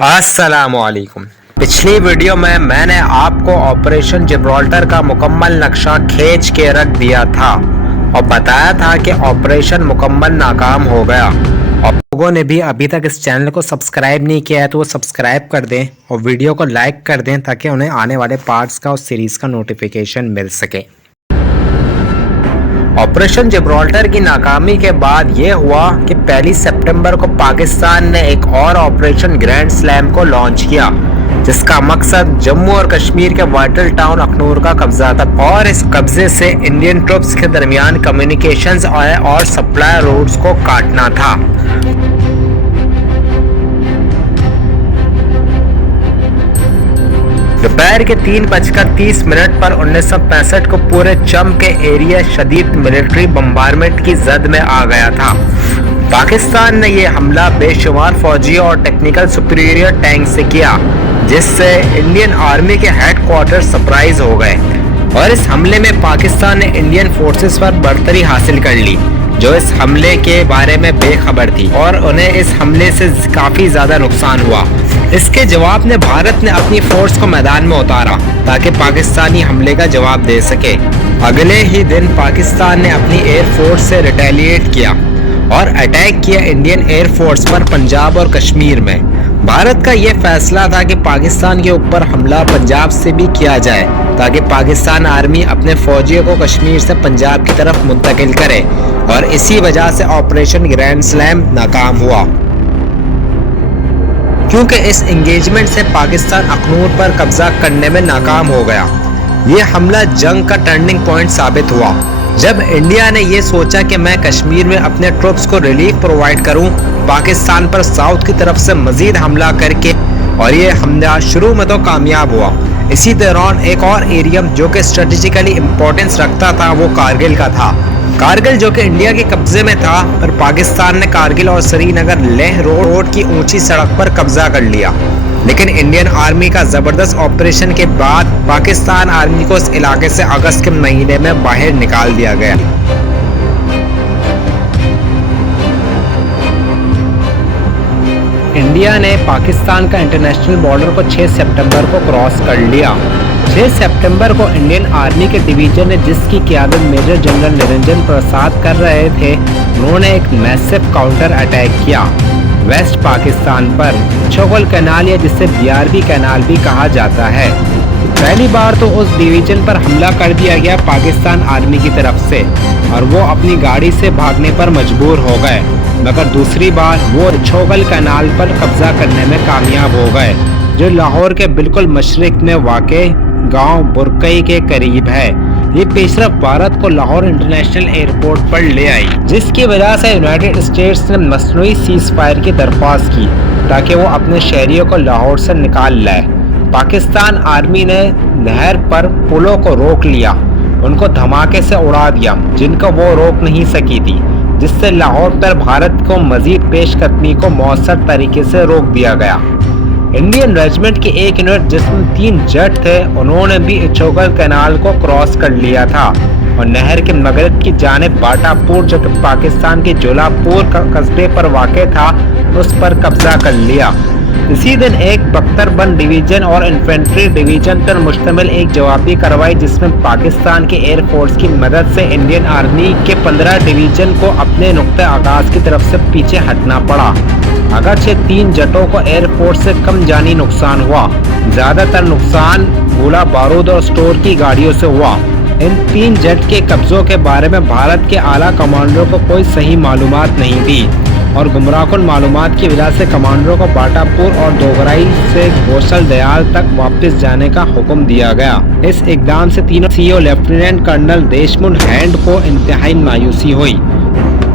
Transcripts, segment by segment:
अस्सलामुअलैकुम। पिछली वीडियो में मैंने आपको ऑपरेशन जिब्राल्टर का मुकम्मल नक्शा खींच के रख दिया था और बताया था कि ऑपरेशन मुकम्मल नाकाम हो गया। और लोगों ने भी अभी तक इस चैनल को सब्सक्राइब नहीं किया है तो वो सब्सक्राइब कर दें और वीडियो को लाइक कर दें ताकि उन्हें आने वाले पार्ट्स का और सीरीज़ का नोटिफिकेशन मिल सके। ऑपरेशन जिब्राल्टर की नाकामी के बाद ये हुआ कि 1 सितंबर को पाकिस्तान ने एक और ऑपरेशन ग्रैंड स्लैम को लॉन्च किया, जिसका मकसद जम्मू और कश्मीर के वाइटल टाउन अखनूर का कब्जा था और इस कब्जे से इंडियन ट्रुप्स के दरमियान कम्युनिकेशंस और सप्लाई रूट्स को काटना था। दोपहर के 3:30 पर 1965 को पूरे चम के एरिया शदीद मिलिट्री बम्बारमेंट की जद में आ गया था। पाकिस्तान ने यह हमला बेशुमार फौजी और टेक्निकल सुपीरियर टैंक से किया, जिससे इंडियन आर्मी के हेडक्वार्टर सरप्राइज हो गए और इस हमले में पाकिस्तान ने इंडियन फोर्सेस पर बढ़तरी हासिल कर ली, जो इस हमले के बारे में बेखबर थी और उन्हें इस हमले से काफ़ी ज़्यादा नुकसान हुआ। इसके जवाब में भारत ने अपनी फोर्स को मैदान में उतारा ताकि पाकिस्तानी हमले का जवाब दे सके। अगले ही दिन पाकिस्तान ने अपनी एयरफोर्स से रिटेलिएट किया और अटैक किया इंडियन एयरफोर्स पर पंजाब और कश्मीर में। भारत का यह फैसला था कि पाकिस्तान के ऊपर हमला पंजाब से भी किया जाए ताकि पाकिस्तान आर्मी अपने फौजियों को कश्मीर से पंजाब की तरफ मुंतकिल करे और इसी वजह से ऑपरेशन ग्रैंड स्लैम नाकाम हुआ, क्योंकि इस एंगेजमेंट से पाकिस्तान अखनूर पर कब्जा करने में नाकाम हो गया। ये हमला जंग का टर्निंग पॉइंट साबित हुआ जब इंडिया ने ये सोचा कि मैं कश्मीर में अपने ट्रुप्स को रिलीफ प्रोवाइड करूं पाकिस्तान पर साउथ की तरफ से मजीद हमला करके, और ये हमला शुरू में तो कामयाब हुआ। इसी दौरान एक और एरिया जो कि स्ट्रेटेजिकली इम्पोर्टेंस रखता था वो कारगिल का था। कारगिल जो कि इंडिया के कब्जे में था, पर पाकिस्तान ने कारगिल और श्रीनगर लेह रोड की ऊंची सड़क पर कब्जा कर लिया। लेकिन इंडियन आर्मी का जबरदस्त ऑपरेशन के बाद पाकिस्तान आर्मी को इस इलाके से अगस्त के महीने में बाहर निकाल दिया गया। इंडिया ने पाकिस्तान का इंटरनेशनल बॉर्डर को 6 सितंबर को क्रॉस कर लिया। 6 सितंबर को इंडियन आर्मी के डिवीजन ने, जिसकी क़यादत मेजर जनरल निरंजन प्रसाद कर रहे थे, उन्होंने एक मैसिव काउंटर अटैक किया वेस्ट पाकिस्तान पर छोगल कैनाल, या जिसे बीआरबी कैनाल भी कहा जाता है। पहली बार तो उस डिवीजन पर हमला कर दिया गया पाकिस्तान आर्मी की तरफ से और वो अपनी गाड़ी से भागने पर मजबूर हो गए, मगर दूसरी बार वो छोगल कैनाल पर कब्जा करने में कामयाब हो गए, जो लाहौर के बिल्कुल मशरिक में वाक़े गांव बुरकई के करीब है। ये पेशरफ भारत को लाहौर इंटरनेशनल एयरपोर्ट पर ले आई, जिसकी वजह से यूनाइटेड स्टेट्स ने मसनूई सीज फायर की दरख्वास्त की ताकि वो अपने शहरियों को लाहौर से निकाल लाए। पाकिस्तान आर्मी ने नहर पर पुलों को रोक लिया, उनको धमाके से उड़ा दिया जिनको वो रोक नहीं सकी थी, जिससे लाहौर पर भारत को मजीद पेशकदमी को मौसर तरीके से रोक दिया गया। इंडियन रेजिमेंट की एक यूनिट जिसमें 3 जेट थे, उन्होंने भी छोगल कैनाल को क्रॉस कर लिया था और नहर के मगरब की जानिब बाटापुर, जो कि पाकिस्तान के जोलापुर कस्बे पर वाक़ था, उस पर कब्जा कर लिया। इसी दिन एक बख्तरबंद डिवीजन और इन्फेंट्री डिवीजन पर मुश्तमिल एक जवाबी कार्रवाई, जिसमें पाकिस्तान के एयरफोर्स की मदद से इंडियन आर्मी के 15 डिवीजन को अपने नुक्ते आगाज की तरफ से पीछे हटना पड़ा। अगरचे 3 जेटों को एयरफोर्स से कम जानी नुकसान हुआ, ज्यादातर नुकसान गोला बारूद और स्टोर की गाड़ियों से हुआ। इन 3 जेट के कब्जों के बारे में भारत के आला कमांडरों को कोई सही मालूमात नहीं थी और गुमराहकुन मालूमात की वजह से कमांडरों को बाटापुर और दोगराई से गोसल दयाल तक वापस जाने का हुक्म दिया गया। इस इकदाम से तीनों सीओ लेफ्टिनेंट कर्नल देशमुख हैंड को इंतहाई मायूसी हुई।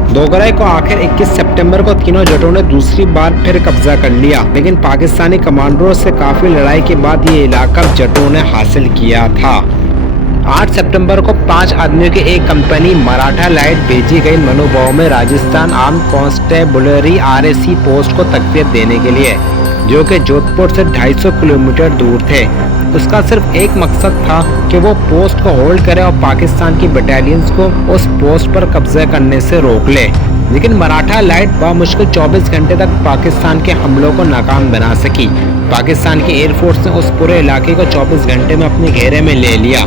दोगराई को आखिर 21 सितंबर को तीनों जेटों ने दूसरी बार फिर कब्जा कर लिया, लेकिन पाकिस्तानी कमांडरों से काफी लड़ाई के बाद ये इलाका जेटों ने हासिल किया था। 8 सितंबर को 5 आदमियों की एक कंपनी मराठा लाइट भेजी गई मनोभाव में Rajasthan arm constabulary RAC post को तकवीत देने के लिए, जो कि जोधपुर से 250 किलोमीटर दूर थे। उसका सिर्फ एक मकसद था कि वो पोस्ट को होल्ड करे और पाकिस्तान की बटालियंस को उस पोस्ट पर कब्जा करने से रोक ले। लेकिन मराठा लाइट बामुश्किल 24 घंटे तक पाकिस्तान के हमलों को नाकाम बना सकी। पाकिस्तान की एयरफोर्स ने उस पूरे इलाके को 24 घंटे में अपने घेरे में ले लिया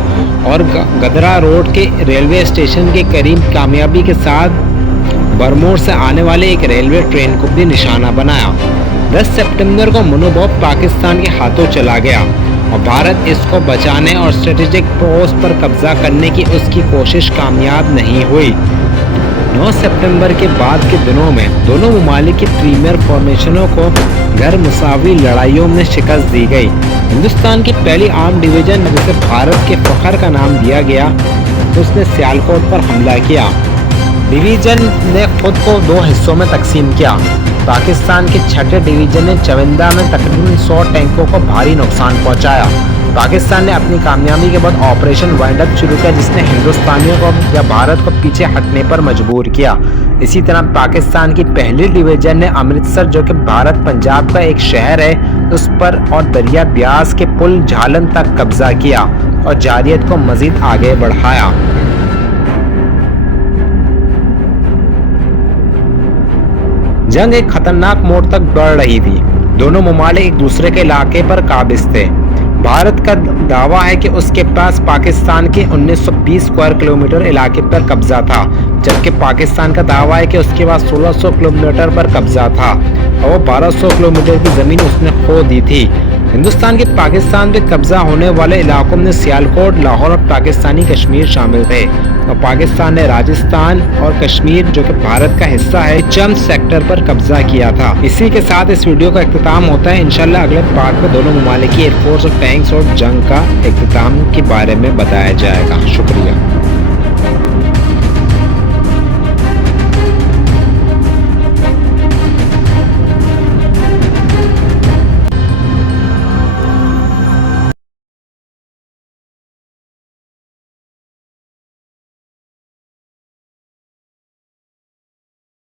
और गदरा रोड के रेलवे स्टेशन के करीब कामयाबी के साथ बरमोर से आने वाले एक रेलवे ट्रेन को भी निशाना बनाया। 10 सितंबर को मनोबॉब पाकिस्तान के हाथों चला गया और भारत इसको बचाने और स्ट्रेटेजिक पोस्ट पर कब्जा करने की उसकी कोशिश कामयाब नहीं हुई। 9 सितंबर के बाद के दिनों में दोनों ममालिक की प्रीमियर फॉर्मेशनों को गैर मुसावी लड़ाइयों में शिकस्त दी गई। हिंदुस्तान की पहली आर्म डिवीजन जिसे भारत के फखर का नाम दिया गया, उसने सियालकोट पर हमला किया। डिवीजन ने खुद को 2 हिस्सों में तकसीम किया। पाकिस्तान के 6ठे डिवीजन ने चविंदा में तकरीबन 100 टैंकों को भारी नुकसान पहुंचाया। पाकिस्तान ने अपनी कामयाबी के बाद ऑपरेशन वाइंड अप शुरू किया, जिसने हिंदुस्तानियों को या भारत को पीछे हटने पर मजबूर किया। इसी तरह पाकिस्तान की पहली डिवीजन ने अमृतसर, जो कि भारत पंजाब का एक शहर है, उस पर और दरिया ब्यास के पुल झालन तक कब्जा किया और जारियत को मजीद आगे बढ़ाया। जंग एक खतरनाक मोड़ तक बढ़ रही थी। दोनों ममालिक एक दूसरे के इलाके पर काबिज थे। भारत का दावा है कि उसके पास पाकिस्तान के 1920 स्क्वायर किलोमीटर इलाके पर कब्जा था, जबकि पाकिस्तान का दावा है कि उसके पास 1600 किलोमीटर पर कब्जा था और वो 1200 किलोमीटर की जमीन उसने खो दी थी। हिंदुस्तान के पाकिस्तान पे कब्जा होने वाले इलाकों में सियालकोट, लाहौर और पाकिस्तानी कश्मीर शामिल थे और पाकिस्तान ने राजस्थान और कश्मीर, जो कि भारत का हिस्सा है, चम सेक्टर पर कब्जा किया था। इसी के साथ इस वीडियो का इख्तिताम होता है। इंशाल्लाह अगले पार्ट में दोनों ममालिक की एयरफोर्स और टैंक्स और जंग का इख्तिताम के बारे में बताया जाएगा। शुक्रिया।